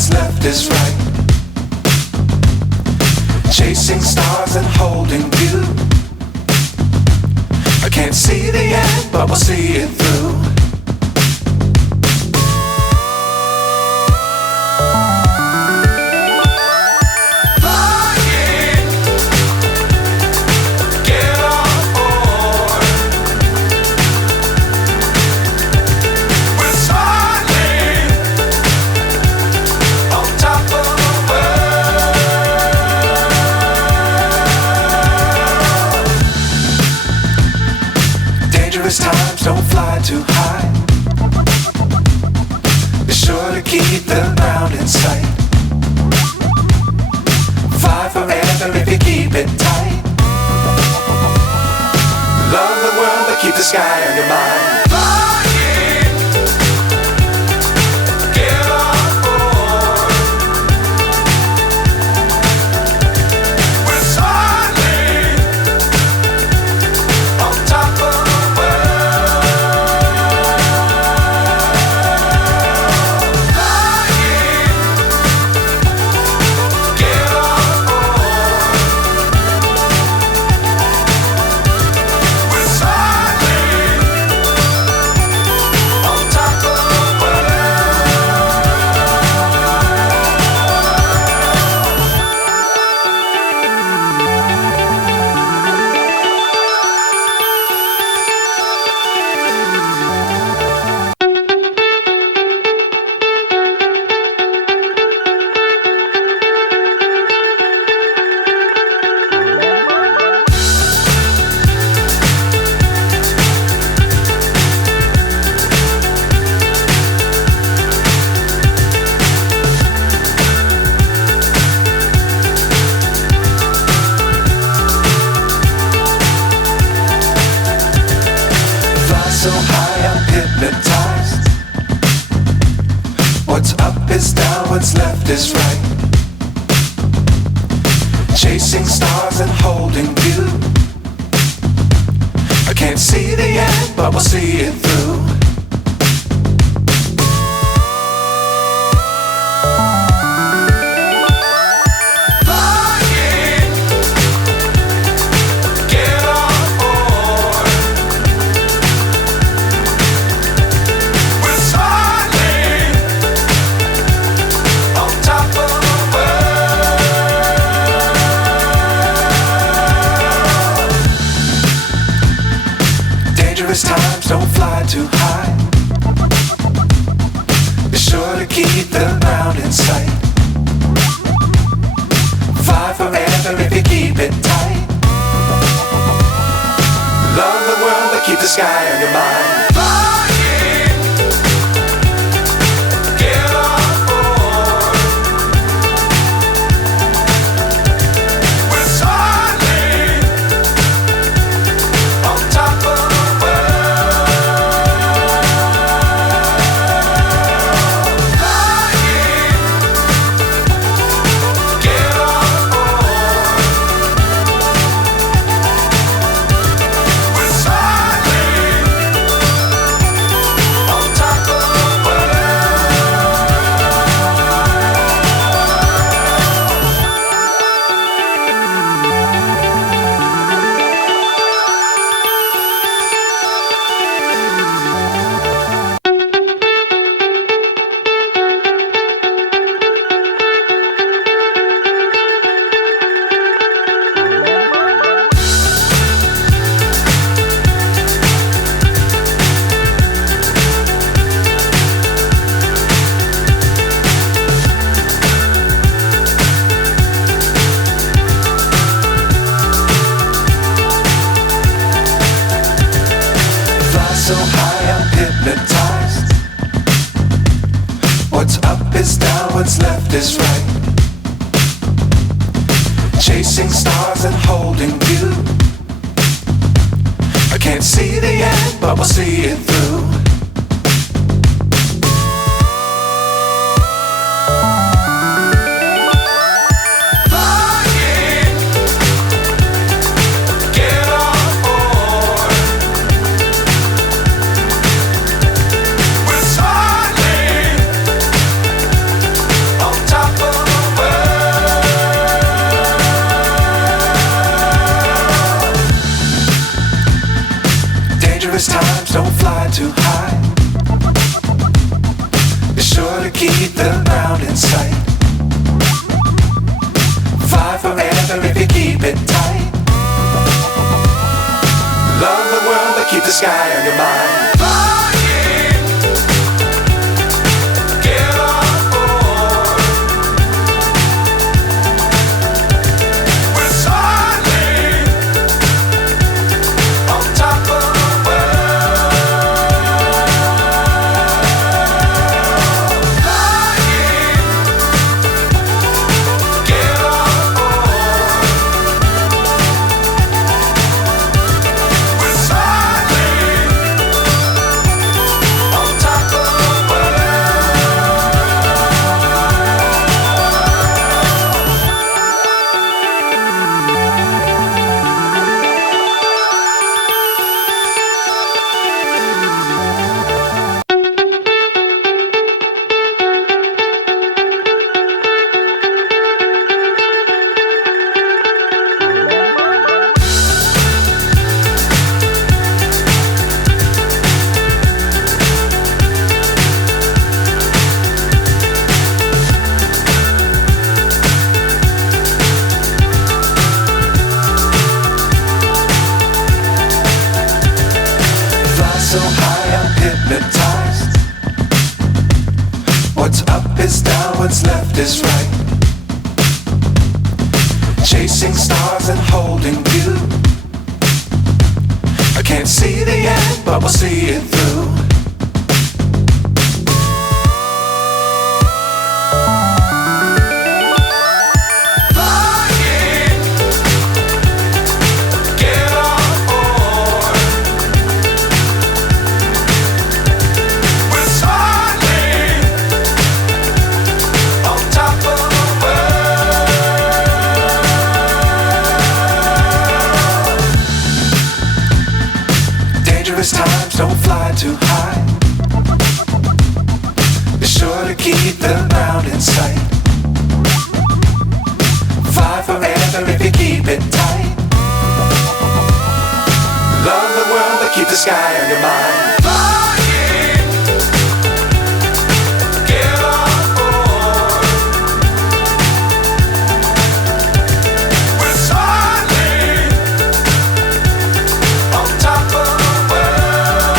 what's left is right. Chasing stars and holding you. I can't see the end, but we'll see it through. Times don't fly too high. Be sure to keep the ground in sight. Fly forever if you keep it tight. Love the world but keep the sky on your mind. So high I'm hypnotized. What's up is down, what's left is right. Chasing stars and holding you. I can't see the end, but we'll see it through. Times don't fly too high. Be sure to keep the ground in sight. Fly forever if you keep it tight. Love the world but keep the sky on your mind. So high I'm hypnotized. What's up is down, what's left is right. Chasing stars and holding you. I can't see the end, but we'll see it through. On sight. Fly forever if you keep it tight. Love the world but keep the sky on your mind. Flying, get on board. We're soaring on top of the world. Flying, get on board. We're soaring on top of the world. Fly so high I'm hypnotized. What's up is down, what's left is right. Chasing stars and holding you. I can't see the end, but we'll see it through. Flying, get on board. We're soaring on top of the world. Dangerous times, don't fly too high. Be sure to keep the ground in sight. Fly forever if you keep it tight. Love the world but keep the sky on your mind. Flying, get on board. We're soaring on top of the world.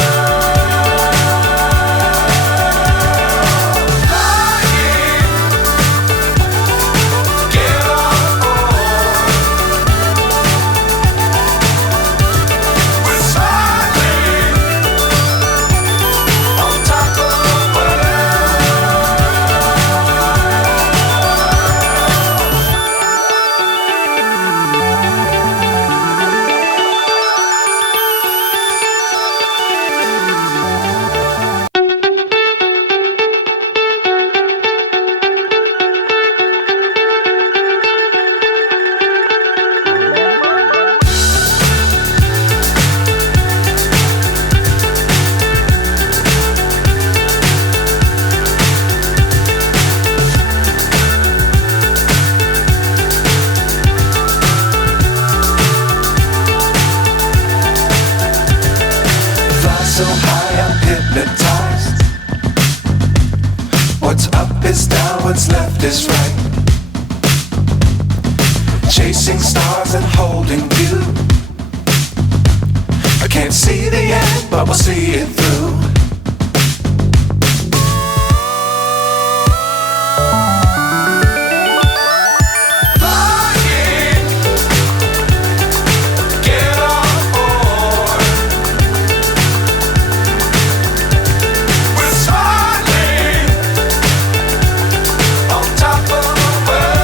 Flying, get on board. We're soaring on top of the Fly so high I'm hypnotized. What's up is down, what's left is right. Chasing stars and holding you. I can't see the end, but we'll see it through. Flying, get on board. We're soaring on top of the world.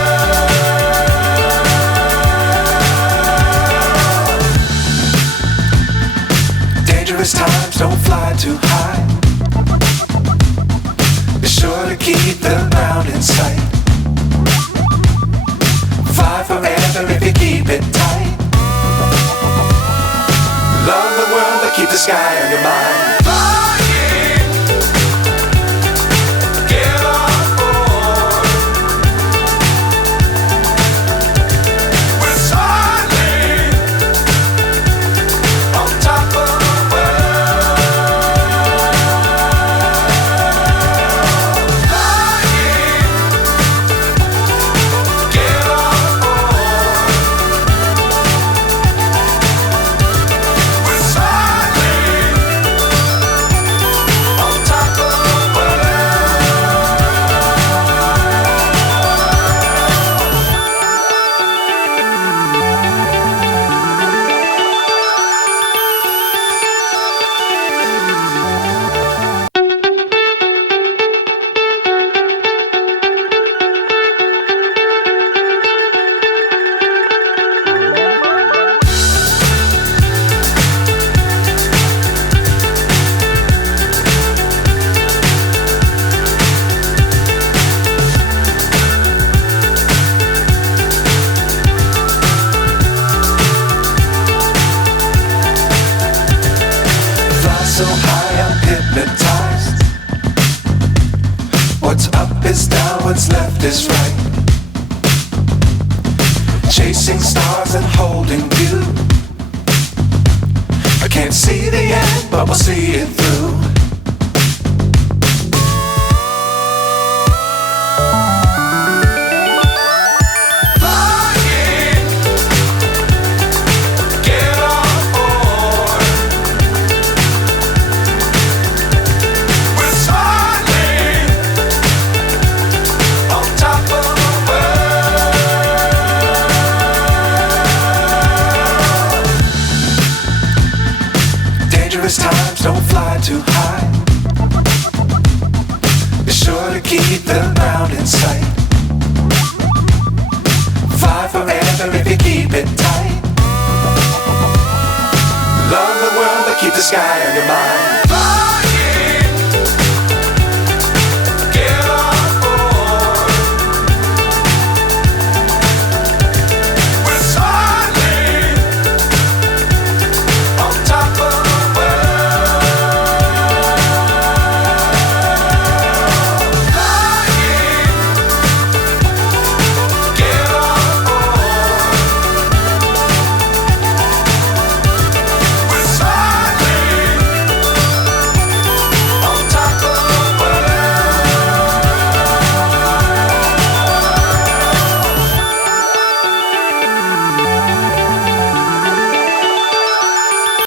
Dangerous times, don't fly too high. Be sure to keep the ground in sight. Fly forever if you keep it tight. Love the world but keep the sky on your mind. Flying, get on board. We're soaring on top of the world. Flying, what's left is right. Chasing stars and holding you. I can't see the end, but we'll see it through. Times don't fly too high. Be sure to keep the ground in sight. Fly forever if you keep it tight. Love the world but keep the sky on your mind.